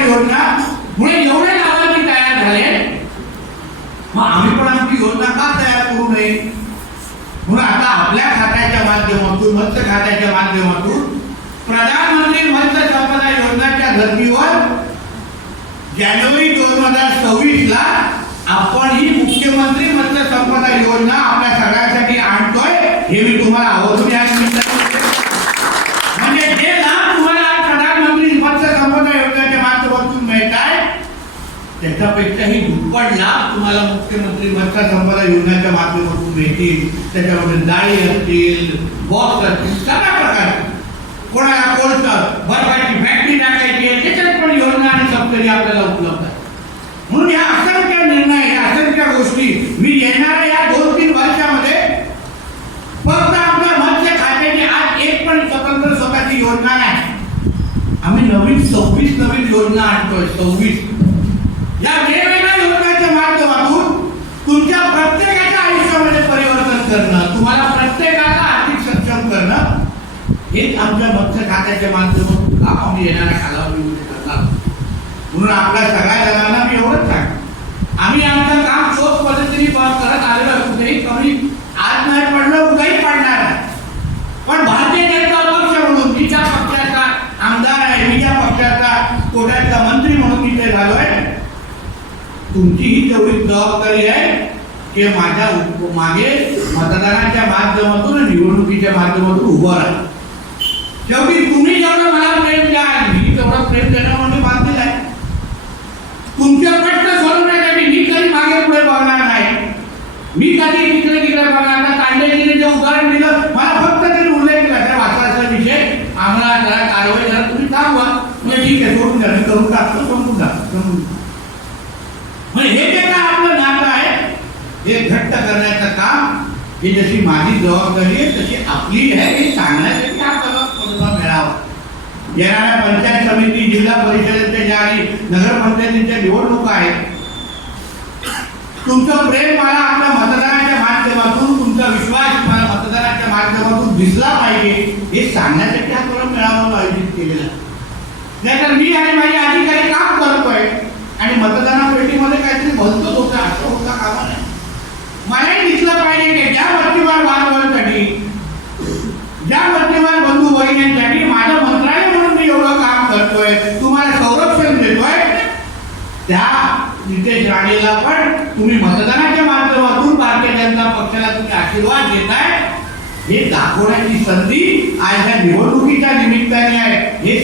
योजना मुळे एवढे लाभार्थी तयार झाले, मग आम्ही पण आमची योजना का तयार करू नये? म्हणून आता आपल्या खात्याच्या माध्यमातून, मत्स्य खात्याच्या माध्यमातून प्रधानमंत्री मत्स्य संपदा योजनेच्या धर्तीवर जानेवारी 2026 ला आपण ही मुख्यमंत्री मत्स्य संपदा योजना आपल्या सगळ्यांसाठी आणतोय, हे मी तुम्हाला आवर्जून या निमित्ताने म्हणजे जे लाभ तुम्हाला प्रधानमंत्री मत्स्य संपदा योजनेच्या माध्यमातून मिळत आहे त्याच्यापेक्षाही दुप्पट लाभ तुम्हाला मुख्यमंत्री मत्स्य संपदा योजनेच्या माध्यमातून मिळतील. त्याच्यामध्ये डाळी असतील, बॉक्स असतील, सगळ्या प्रकारचे, कोणाला कोळसा बर्फाची फॅक्टरी टाकायची आहे त्याच्यात पण योजना आणि सबसिडी आपल्याला उपलब्ध आहे. म्हणून या असंख्य निर्णय, या असंख्य गोष्टी मी येणाऱ्या या 2-3 वर्षामध्ये फक्त आपल्या मत्स्य खात्याची आज एक पण स्वतंत्र योजना नाही, आम्ही 26 नवीन योजना आणतोय. 26 या वेगवेगळ्या योजनांच्या माध्यमातून तुमच्या प्रत्येकाच्या आयुष्यामध्ये परिवर्तन करणं, तुम्हाला प्रत्येकाला आर्थिक सक्षम करणं, हेच आमच्या मत्स्य खात्याच्या माध्यमातून काम आम्ही येणाऱ्या कालावधीमध्ये करणार. म्हणून आपल्या सगळ्या जणांना मी एवढंच सांगतो, आम्ही आमचं काम शोध पद्धतीने करत आलेलो, कुठेही कमी आज नाही पडलं, उद्याही पडणार आहे. पण भारतीय जनता पक्ष म्हणून मी ज्या पक्षाचा आमदार आहे, मी ज्या पक्षाचा कोट्याचा मंत्री म्हणून इथे झालोय, तुमची ही तेवढी जबाबदारी आहे की माझ्या मागे मतदानाच्या माध्यमातून, निवडणुकीच्या माध्यमातून उभं राहा. शेवटी तुम्ही जेवढं मला प्रेम द्याल, मी तेवढं प्रेम देणं म्हणजे बांधील आहे. तुमचे प्रश्न सोडवण्यासाठी मी कधी मागे पुढे बघणार नाही, मी कधी तिकडे बघणार नाही. कांडेजीने जे उदाहरण दिलं, मला फक्त त्यांनी उल्लेख केला त्या वाचायचा विषय, आम्हाला जरा कारवाई जरा तुम्ही थांबवा, म्हणजे ठीक आहे सोडून द्या, मी करून टाकतो, समजून टाकतो. म्हणजे हे जे काय आपलं नातं आहे हे घट्ट करण्याचं काम, ही जशी माझी जबाबदारी आहे तशी आपली आहे, हे सांगण्यासाठी आपल्याला मिळावा. येणाऱ्या पंचायत समिती, जिल्हा परिषदेच्या ज्या आणि नगरपंचायतीच्या निवडणुका आहेत, तुमचं प्रेम मला आपल्या मतदानाच्या माध्यमातून, तुमचा विश्वास मला मतदानाच्या माध्यमातून दिसला पाहिजे, हे सांगण्यासाठी आपल्याला मेळावा आयोजित केलेला आहे. नाहीतर मी आणि माझे अधिकारी काम करतोय आणि मतदाना पेटीमध्ये काहीतरी भलतंच होतं, असं होता कामा नाही. मलाही दिसलं पाहिजे की ज्या वस्तीवार बांधवांसाठी, ज्या वस्तीवार बंधू भगिनींसाठी माझं मंत्रालय म्हणून मी एवढं काम करतोय, तुम्हाला संरक्षण देतोय, त्या नितेश राणेला पण तुम्ही मतदानाच्या माध्यमातून भारतीय जनता पक्षाला तुम्ही आशीर्वाद देताय, हे दाखवण्याची संधी आज या निवडणुकीच्या निमित्ताने आहे, हे